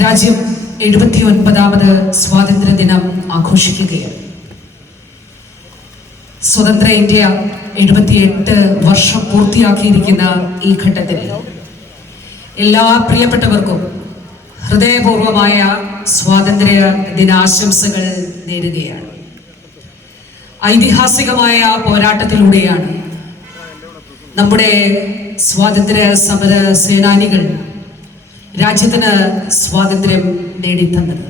രാജ്യം എഴുപത്തി ഒൻപതാമത് സ്വാതന്ത്ര്യ ദിനം ആഘോഷിക്കുകയാണ്. സ്വതന്ത്ര ഇന്ത്യ എഴുപത്തിയെട്ട് വർഷം പൂർത്തിയാക്കിയിരിക്കുന്ന ഈ ഘട്ടത്തിൽ എല്ലാ പ്രിയപ്പെട്ടവർക്കും ഹൃദയപൂർവമായ സ്വാതന്ത്ര്യ ദിനാശംസകൾ നേരുകയാണ്. ഐതിഹാസികമായ പോരാട്ടത്തിലൂടെയാണ് നമ്മുടെ സ്വാതന്ത്ര്യ സമര സേനാനികൾ രാജ്യത്തിന് സ്വാതന്ത്ര്യം നേടിത്തന്നത്.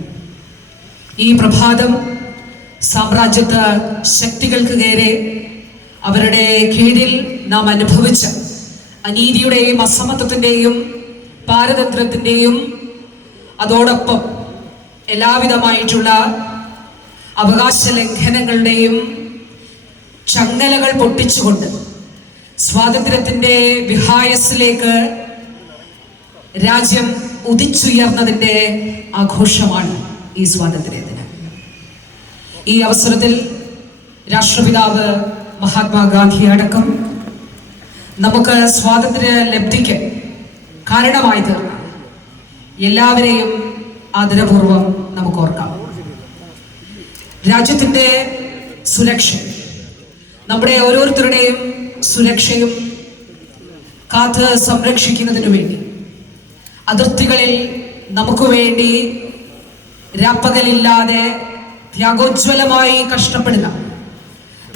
ഈ പ്രഭാതം സാമ്രാജ്യത്വ ശക്തികൾക്ക് നേരെ അവരുടെ കീഴിൽ നാം അനുഭവിച്ച അനീതിയുടെയും അസമത്വത്തിന്റെയും പാരതന്ത്രത്തിന്റെയും അതോടൊപ്പം എല്ലാവിധമായിട്ടുള്ള അവകാശ ലംഘനങ്ങളുടെയും ചങ്ങലകൾ പൊട്ടിച്ചുകൊണ്ട് സ്വാതന്ത്ര്യത്തിന്റെ വിഹായസിലേക്ക് രാജ്യം ഉദിച്ചുയർന്നതിന്റെ ആഘോഷമാണ് ഈ സ്വാതന്ത്ര്യ ദിനം ഈ അവസരത്തിൽ രാഷ്ട്രപിതാവ് മഹാത്മാഗാന്ധി അടക്കം നമുക്ക് സ്വാതന്ത്ര്യ ലബ്ധിക്ക് കാരണമായി തീർന്ന എല്ലാവരെയും ആദരപൂർവം നമുക്ക് ഓർക്കാം. രാജ്യത്തിന്റെ സുരക്ഷ നമ്മുടെ ഓരോരുത്തരുടെയും സുരക്ഷയും കാത്ത് സംരക്ഷിക്കുന്നതിനു വേണ്ടി അതിർത്തികളിൽ നമുക്ക് വേണ്ടി രാപ്പകലില്ലാതെ ത്യാഗോജ്വലമായി കഷ്ടപ്പെടുന്ന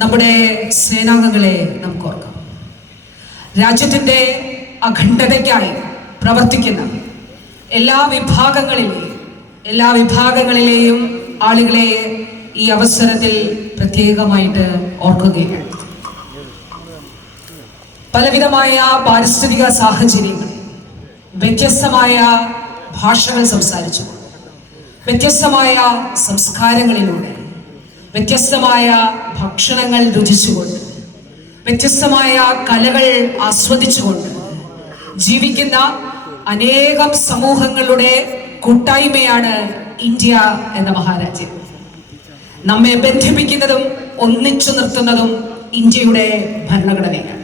നമ്മുടെ സേനാംഗങ്ങളെ നമുക്ക് ഓർക്കാം. രാജ്യത്തിന്റെ അഖണ്ഡതയ്ക്കായി പ്രവർത്തിക്കുന്ന എല്ലാ വിഭാഗങ്ങളിലെയും എല്ലാ വിഭാഗങ്ങളിലെയും ആളുകളെ ഈ അവസരത്തിൽ പ്രത്യേകമായിട്ട് ഓർക്കുകയാണ്. പലവിധമായ പാരിസ്ഥിതിക സാഹചര്യങ്ങൾ വ്യത്യസ്തമായ ഭാഷകൾ സംസാരിച്ചു. വ്യത്യസ്തമായ സംസ്കാരങ്ങളിലൂടെ. വ്യത്യസ്തമായ ഭക്ഷണങ്ങൾ രുചിച്ചുകൊണ്ട്. വ്യത്യസ്തമായ കലകൾ ആസ്വദിച്ചുകൊണ്ട്. ജീവിക്കുന്ന അനേകം സമൂഹങ്ങളുടെ കൂട്ടായ്മയാണ് ഇന്ത്യ എന്ന മഹാരാജ്യം. നമ്മെ ബന്ധിപ്പിക്കുന്നതും ഒന്നിച്ചു നിർത്തുന്നതും ഇന്ത്യയുടെ ഭരണഘടനയാണ്.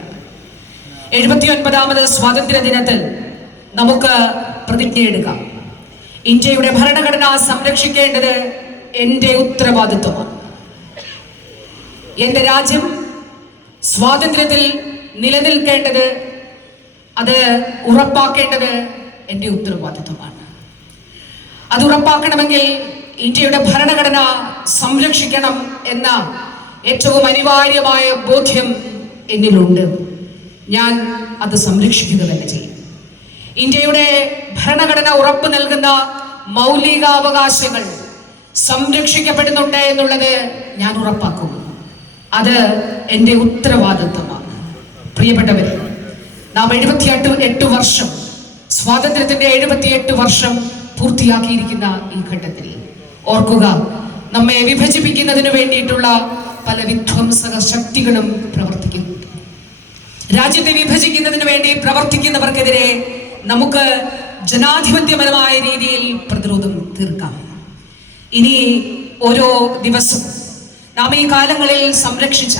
എഴുപത്തി ഒൻപതാമത് സ്വാതന്ത്ര്യ ദിനത്തിൽ നമുക്ക് പ്രതിജ്ഞയെടുക്കാം ഇന്ത്യയുടെ ഭരണഘടന സംരക്ഷിക്കേണ്ടത് എന്റെ ഉത്തരവാദിത്വമാണ്. എന്റെ രാജ്യം സ്വാതന്ത്ര്യത്തിൽ നിലനിൽക്കേണ്ടത് അത് ഉറപ്പാക്കേണ്ടത് എന്റെ ഉത്തരവാദിത്വമാണ്. അത് ഉറപ്പാക്കണമെങ്കിൽ ഇന്ത്യയുടെ ഭരണഘടന സംരക്ഷിക്കണം എന്ന ഏറ്റവും അനിവാര്യമായ ബോധ്യം എന്നിലുണ്ട്. ഞാൻ അത് സംരക്ഷിക്കുക തന്നെ ചെയ്യും. ഇന്ത്യയുടെ ഭരണഘടന ഉറപ്പ് നൽകുന്ന മൗലികാവകാശങ്ങൾ സംരക്ഷിക്കപ്പെടുന്നുണ്ട് എന്നുള്ളത് ഞാൻ ഉറപ്പാക്കും അത് എന്റെ ഉത്തരവാദിത്വമാണ് പ്രിയപ്പെട്ടവരെ നാം എഴുപത്തിയെട്ട് എട്ട് വർഷം സ്വാതന്ത്ര്യത്തിന്റെ എഴുപത്തിയെട്ട് വർഷം പൂർത്തിയാക്കിയിരിക്കുന്ന ഈ ഘട്ടത്തിൽ ഓർക്കുക നമ്മെ വിഭജിപ്പിക്കുന്നതിന് വേണ്ടിയിട്ടുള്ള പല വിധ്വംസക ശക്തികളും പ്രവർത്തിക്കുന്നുണ്ട്. രാജ്യത്തെ വിഭജിക്കുന്നതിന് വേണ്ടി പ്രവർത്തിക്കുന്നവർക്കെതിരെ നമുക്ക് ജനാധിപത്യപരമായ രീതിയിൽ പ്രതിരോധം തീർക്കാം. ഇനി ഓരോ ദിവസവും നാം ഈ കാലങ്ങളിൽ സംരക്ഷിച്ച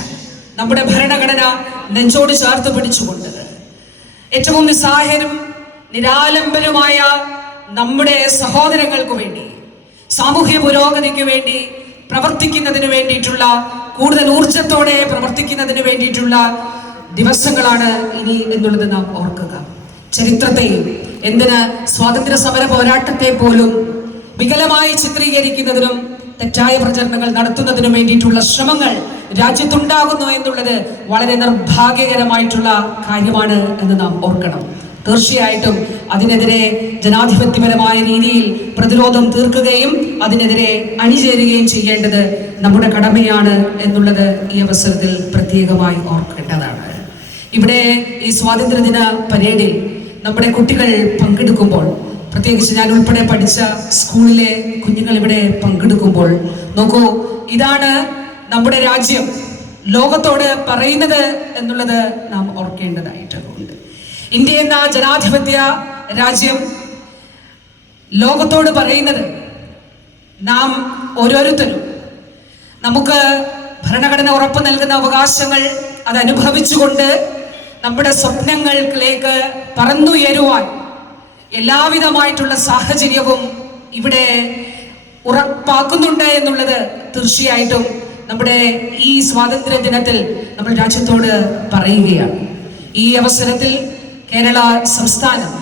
നമ്മുടെ ഭരണഘടന നെഞ്ചോട് ചേർത്ത് പിടിച്ചുകൊണ്ട് ഏറ്റവും നിസ്സാഹരും നിരാലംബരുമായ നമ്മുടെ സഹോദരങ്ങൾക്ക് വേണ്ടി സാമൂഹ്യ പുരോഗതിക്ക് വേണ്ടി പ്രവർത്തിക്കുന്നതിന് വേണ്ടിയിട്ടുള്ള കൂടുതൽ ഊർജത്തോടെ പ്രവർത്തിക്കുന്നതിന് വേണ്ടിയിട്ടുള്ള ദിവസങ്ങളാണ് ഇനി എന്നുള്ളത് നാം ഓർക്കുക. ചരിത്രത്തെയും എന്തിന് സ്വാതന്ത്ര്യ സമര പോരാട്ടത്തെ പോലും വികലമായി ചിത്രീകരിക്കുന്നതിനും തെറ്റായ പ്രചരണങ്ങൾ നടത്തുന്നതിനും വേണ്ടിയിട്ടുള്ള ശ്രമങ്ങൾ രാജ്യത്തുണ്ടാകുന്നു എന്നുള്ളത് വളരെ നിർഭാഗ്യകരമായിട്ടുള്ള കാര്യമാണ് എന്ന് നാം ഓർക്കണം. തീർച്ചയായിട്ടും അതിനെതിരെ ജനാധിപത്യപരമായ രീതിയിൽ പ്രതിരോധം തീർക്കുകയും അതിനെതിരെ അണിചേരുകയും ചെയ്യേണ്ടത് നമ്മുടെ കടമയാണ് എന്നുള്ളത് ഈ അവസരത്തിൽ പ്രത്യേകമായി ഓർക്കേണ്ടതാണ്. ഇവിടെ ഈ സ്വാതന്ത്ര്യദിന പരേഡിൽ നമ്മുടെ കുട്ടികൾ പങ്കെടുക്കുമ്പോൾ പ്രത്യേകിച്ച് ഞാൻ ഉൾപ്പെടെ പഠിച്ച സ്കൂളിലെ കുഞ്ഞുങ്ങൾ ഇവിടെ പങ്കെടുക്കുമ്പോൾ നോക്കൂ ഇതാണ് നമ്മുടെ രാജ്യം. ലോകത്തോട് പറയുന്നത് എന്നുള്ളത് നാം ഓർക്കേണ്ടതായിട്ടുണ്ട്. ഇന്ത്യ എന്ന ജനാധിപത്യ രാജ്യം ലോകത്തോട് പറയുന്നത് നാം ഓരോരുത്തരും. നമുക്ക് ഭരണഘടന ഉറപ്പു നൽകുന്ന അവകാശങ്ങൾ അത് അനുഭവിച്ചുകൊണ്ട് നമ്മുടെ സ്വപ്നങ്ങളിലേക്ക് പറന്നുയരുവാൻ എല്ലാവിധമായിട്ടുള്ള സാഹചര്യവും ഇവിടെ ഉറപ്പാക്കുന്നുണ്ട് എന്നുള്ളത് തീർച്ചയായിട്ടും നമ്മുടെ ഈ സ്വാതന്ത്ര്യ ദിനത്തിൽ നമ്മൾ രാജ്യത്തോട് പറയുകയാണ്. ഈ അവസരത്തിൽ കേരള സംസ്ഥാനം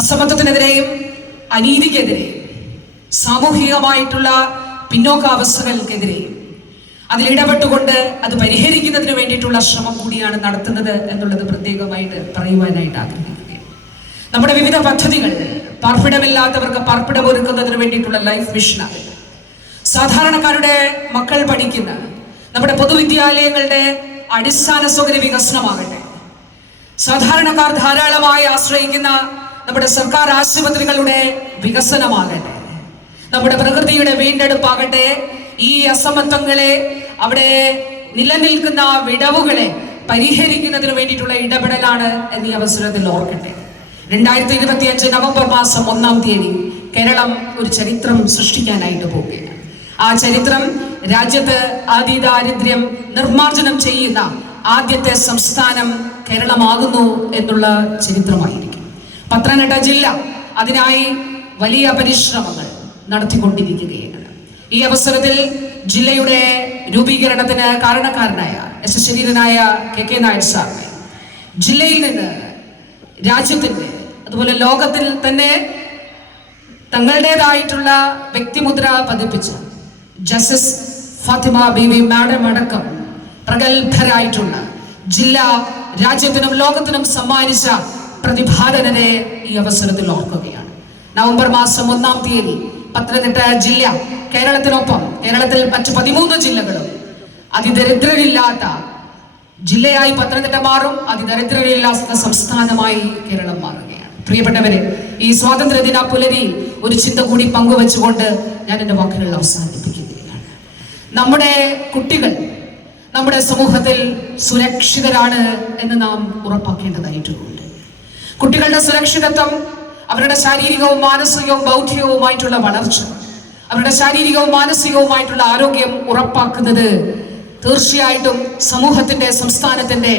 അസമത്വത്തിനെതിരെയും അനീതിക്കെതിരെയും സാമൂഹികമായിട്ടുള്ള പിന്നോക്കാവസ്ഥകൾക്കെതിരെയും അതിൽ ഇടപെട്ടുകൊണ്ട് അത് പരിഹരിക്കുന്നതിന് വേണ്ടിയിട്ടുള്ള ശ്രമം കൂടിയാണ് നടത്തുന്നത് എന്നുള്ളത് പ്രത്യേകമായിട്ട് പറയുവാനായിട്ട് ആഗ്രഹിക്കുകയാണ്. നമ്മുടെ വിവിധ പദ്ധതികൾ പാർപ്പിടമില്ലാത്തവർക്ക് പാർപ്പിടം ഒരുക്കുന്നതിന് വേണ്ടിയിട്ടുള്ള ലൈഫ് മിഷനാണ്. സാധാരണക്കാരുടെ മക്കൾ പഠിക്കുന്ന നമ്മുടെ പൊതുവിദ്യാലയങ്ങളുടെ അടിസ്ഥാന സൗകര്യ വികസനമാകട്ടെ. സാധാരണക്കാർ ധാരാളമായി ആശ്രയിക്കുന്ന നമ്മുടെ സർക്കാർ ആശുപത്രികളുടെ വികസനമാകട്ടെ. നമ്മുടെ പ്രകൃതിയുടെ വീണ്ടെടുപ്പാകട്ടെ. ഈ അസമത്വങ്ങളെ അവിടെ നിലനിൽക്കുന്ന വിടവുകളെ പരിഹരിക്കുന്നതിന് വേണ്ടിയിട്ടുള്ള ഇടപെടലാണ് എന്നീ അവസരത്തിൽ ഓർക്കട്ടെ. രണ്ടായിരത്തി ഇരുപത്തി അഞ്ച് നവംബർ മാസം ഒന്നാം തീയതി കേരളം ഒരു ചരിത്രം സൃഷ്ടിക്കാനായിട്ട് പോവുകയാണ്. ആ ചരിത്രം രാജ്യത്ത് അതിദാരിദ്ര്യം നിർമ്മാർജനം ചെയ്യുന്ന ആദ്യത്തെ സംസ്ഥാനം കേരളമാകുന്നു എന്നുള്ള ചരിത്രമായിരിക്കും. പത്തനംതിട്ട ജില്ല അതിനായി വലിയ പരിശ്രമങ്ങൾ നടത്തിക്കൊണ്ടിരിക്കുകയാണ്. ഈ അവസരത്തിൽ ജില്ലയുടെ രൂപീകരണത്തിന് കാരണക്കാരനായ എസ് എസ് ശരീരനായ കെ കെ നായർ സാറിനെ ജില്ലയിൽ നിന്ന് രാജ്യത്തിന്റെ അതുപോലെ ലോകത്തിൽ തന്നെ തങ്ങളുടേതായിട്ടുള്ള വ്യക്തിമുദ്ര പതിപ്പിച്ച justice Fathima B V madam അടക്കം പ്രഗത്ഭരായിട്ടുള്ള ജില്ല രാജ്യത്തിനും ലോകത്തിനും സമ്മാനിച്ച പ്രതിഭാധനരെ ഈ അവസരത്തിൽ ഓർക്കുകയാണ്. നവംബർ മാസം ഒന്നാം തീയതി പത്തനംതിട്ട ജില്ല കേരളത്തിനൊപ്പം. കേരളത്തിൽ മറ്റു പതിമൂന്ന് ജില്ലകളും. അതിദരിദ്രരില്ലാത്ത ജില്ലയായി പത്തനംതിട്ട മാറും. അതിദരിദ്രരില്ലാത്ത സംസ്ഥാനമായി കേരളം മാറുകയാണ്. പ്രിയപ്പെട്ടവരെ ഈ സ്വാതന്ത്ര്യ ദിന പുലരിയിൽ ഒരു ചിന്ത കൂടി പങ്കുവെച്ചുകൊണ്ട് ഞാൻ എന്റെ വാക്കുകൾ അവസാനിപ്പിക്കുകയാണ്. നമ്മുടെ കുട്ടികൾ നമ്മുടെ സമൂഹത്തിൽ സുരക്ഷിതരാണ് എന്ന് നാം ഉറപ്പാക്കേണ്ടതായിട്ടുണ്ട്. കുട്ടികളുടെ സുരക്ഷിതത്വം അവരുടെ ശാരീരികവും മാനസികവും ബൗദ്ധികവുമായിട്ടുള്ള വളർച്ച അവരുടെ ശാരീരികവും മാനസികവുമായിട്ടുള്ള ആരോഗ്യം ഉറപ്പാക്കുന്നത് തീർച്ചയായിട്ടും സമൂഹത്തിന്റെ സംസ്ഥാനത്തിന്റെ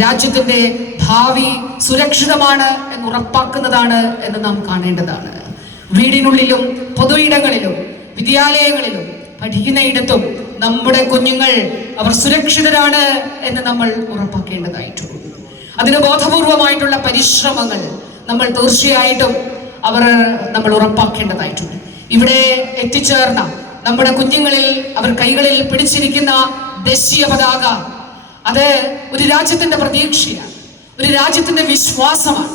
രാജ്യത്തിന്റെ ഭാവി സുരക്ഷിതമാണ് എന്ന് ഉറപ്പാക്കുന്നതാണ് എന്ന് നാം കാണേണ്ടതാണ്. വീടിനുള്ളിലും പൊതു ഇടങ്ങളിലും വിദ്യാലയങ്ങളിലും പഠിക്കുന്നയിടത്തും നമ്മുടെ കുഞ്ഞുങ്ങൾ അവർ സുരക്ഷിതരാണ് എന്ന് നമ്മൾ ഉറപ്പാക്കേണ്ടതായിട്ടുണ്ട്. അതിന് ബോധപൂർവമായിട്ടുള്ള പരിശ്രമങ്ങൾ നമ്മൾ തീർച്ചയായിട്ടും അവർ നമ്മൾ ഉറപ്പാക്കേണ്ടതായിട്ടുണ്ട്. ഇവിടെ എത്തിച്ചേർന്ന നമ്മുടെ കുഞ്ഞുങ്ങളിൽ അവർ കൈകളിൽ പിടിച്ചിരിക്കുന്ന ദേശീയ പതാക അത് ഒരു രാജ്യത്തിന്റെ പ്രതീക്ഷയാണ് ഒരു രാജ്യത്തിന്റെ വിശ്വാസമാണ്.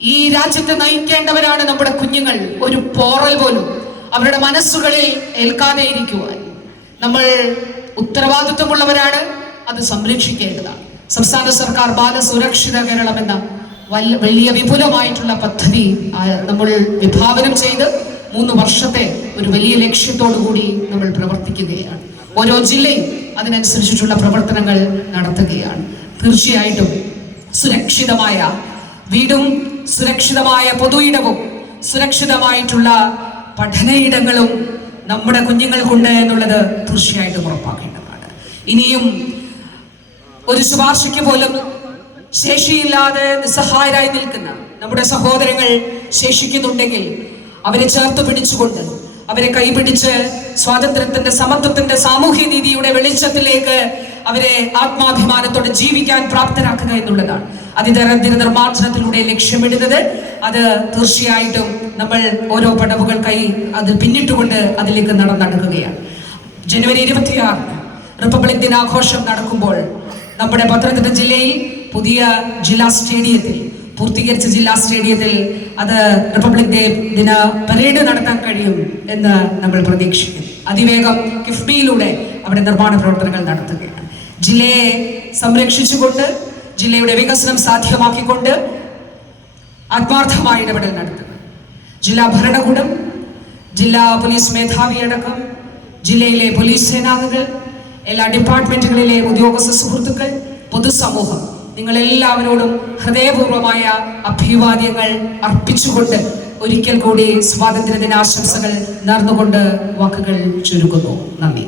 ഈ രാജ്യത്തെ നയിക്കേണ്ടവരാണ് നമ്മുടെ കുഞ്ഞുങ്ങൾ. ഒരു പോറൽ പോലും അവരുടെ മനസ്സുകളിൽ ഏൽക്കാതെ ഇരിക്കുവാൻ. നമ്മൾ ഉത്തരവാദിത്വമുള്ളവരാണ് അത് സംരക്ഷിക്കേണ്ടതാണ്. സംസ്ഥാന സർക്കാർ ബാലസുരക്ഷിത കേരളം എന്ന വലിയ വിപുലമായിട്ടുള്ള പദ്ധതി നമ്മൾ വിഭാവനം ചെയ്ത് മൂന്ന് വർഷത്തെ ഒരു വലിയ ലക്ഷ്യത്തോടു കൂടി നമ്മൾ പ്രവർത്തിക്കുകയാണ്. ഓരോ ജില്ലയും അതിനനുസരിച്ചിട്ടുള്ള പ്രവർത്തനങ്ങൾ നടത്തുകയാണ്. തീർച്ചയായിട്ടും സുരക്ഷിതമായ വീടും സുരക്ഷിതമായ പൊതു ഇടവും സുരക്ഷിതമായിട്ടുള്ള പഠനയിടങ്ങളും നമ്മുടെ കുഞ്ഞുങ്ങൾക്കുണ്ട് എന്നുള്ളത് തീർച്ചയായിട്ടും ഉറപ്പാക്കേണ്ടതാണ്. ഇനിയും ഒരു ശുപാർശയ്ക്ക് പോലും ശേഷിയില്ലാതെ നിസ്സഹായരായി നിൽക്കുന്ന നമ്മുടെ സഹോദരങ്ങൾ ശേഷിക്കുന്നുണ്ടെങ്കിൽ അവരെ ചേർത്ത് പിടിച്ചുകൊണ്ട് അവരെ കൈപിടിച്ച് സ്വാതന്ത്ര്യത്തിന്റെ സമത്വത്തിന്റെ സാമൂഹ്യ നീതിയുടെ വെളിച്ചത്തിലേക്ക് അവരെ ആത്മാഭിമാനത്തോടെ ജീവിക്കാൻ പ്രാപ്തരാക്കുക എന്നുള്ളതാണ്. അതിദരിദ്ര നിർമ്മാർജനത്തിലൂടെ ലക്ഷ്യമിടുന്നത്. അത് തീർച്ചയായിട്ടും നമ്മൾ ഓരോ പടവുകൾ കൈ അത് പിന്നിട്ടുകൊണ്ട് അതിലേക്ക് നടന്നടക്കുകയാണ്. ജനുവരി ഇരുപത്തിയാറിന് റിപ്പബ്ലിക് ദിനാഘോഷം നടക്കുമ്പോൾ നമ്മുടെ പത്തനംതിട്ട ജില്ലയിൽ പുതിയ ജില്ലാ സ്റ്റേഡിയത്തിൽ പൂർത്തീകരിച്ച ജില്ലാ സ്റ്റേഡിയത്തിൽ അത് റിപ്പബ്ലിക് ഡേ ദിന പരേഡ് നടത്താൻ കഴിയും എന്ന് നമ്മൾ പ്രതീക്ഷിക്കുന്നു. അതിവേഗം കിഫ്ബിയിലൂടെ അവിടെ നിർമ്മാണ പ്രവർത്തനങ്ങൾ നടത്തുകയാണ്. ജില്ലയെ സംരക്ഷിച്ചുകൊണ്ട് ജില്ലയുടെ വികസനം സാധ്യമാക്കിക്കൊണ്ട് ആത്മാർത്ഥമായ ഇടപെടൽ നടത്തുക. ജില്ലാ ഭരണകൂടം ജില്ലാ പോലീസ് മേധാവി അടക്കം ജില്ലയിലെ പോലീസ് സേനാംഗങ്ങൾ എല്ലാ ഡിപ്പാർട്ട്മെന്റുകളിലെ ഉദ്യോഗസ്ഥ സുഹൃത്തുക്കൾ പൊതുസമൂഹം നിങ്ങൾ എല്ലാവരോടും ഹൃദയപൂർവമായ അഭിവാദ്യങ്ങൾ അർപ്പിച്ചുകൊണ്ട് ഒരിക്കൽ കൂടി സ്വാതന്ത്ര്യ ദിനാശംസകൾ നേർന്നുകൊണ്ട് വാക്കുകൾ ചുരുക്കുന്നു. നന്ദി.